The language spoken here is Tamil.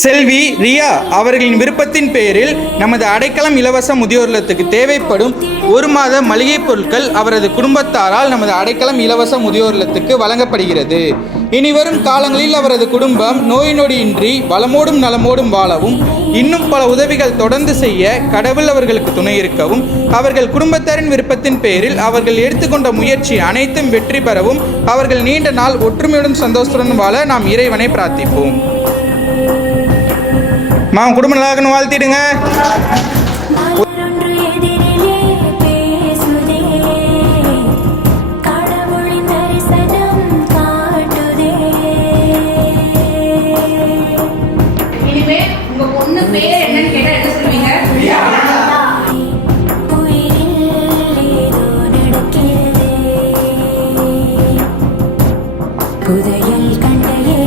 செல்வி ரியா அவர்களின் விருப்பத்தின் பேரில் நமது அடைக்கலம் இலவச முதியோர் இல்லத்துக்கு தேவைப்படும் ஒரு மாத மளிகை பொருட்கள் அவரது குடும்பத்தாரால் நமது அடைக்கலம் இலவச முதியோர் இல்லத்துக்கு வழங்கப்படுகிறது இனிவரும் காலங்களில் அவரது குடும்பம் நோய் நொடியின்றி வளமோடும் நலமோடும் வாழவும் இன்னும் பல உதவிகள் தொடர்ந்து செய்ய கடவுள் அவர்களுக்கு துணை இருக்கவும் அவர்கள் குடும்பத்தாரின் விருப்பத்தின் பேரில் அவர்கள் எடுத்துக்கொண்ட முயற்சி அனைத்தும் வெற்றி பெறவும் அவர்கள் நீண்ட நாள் ஒற்றுமையுடன் சந்தோஷத்துடன் வாழ நாம் இறைவனை பிரார்த்திப்போம். மா குடும்பம் நல்லா இருக்குன்னு வாழ்த்திடுங்க புதையல் கண்டையே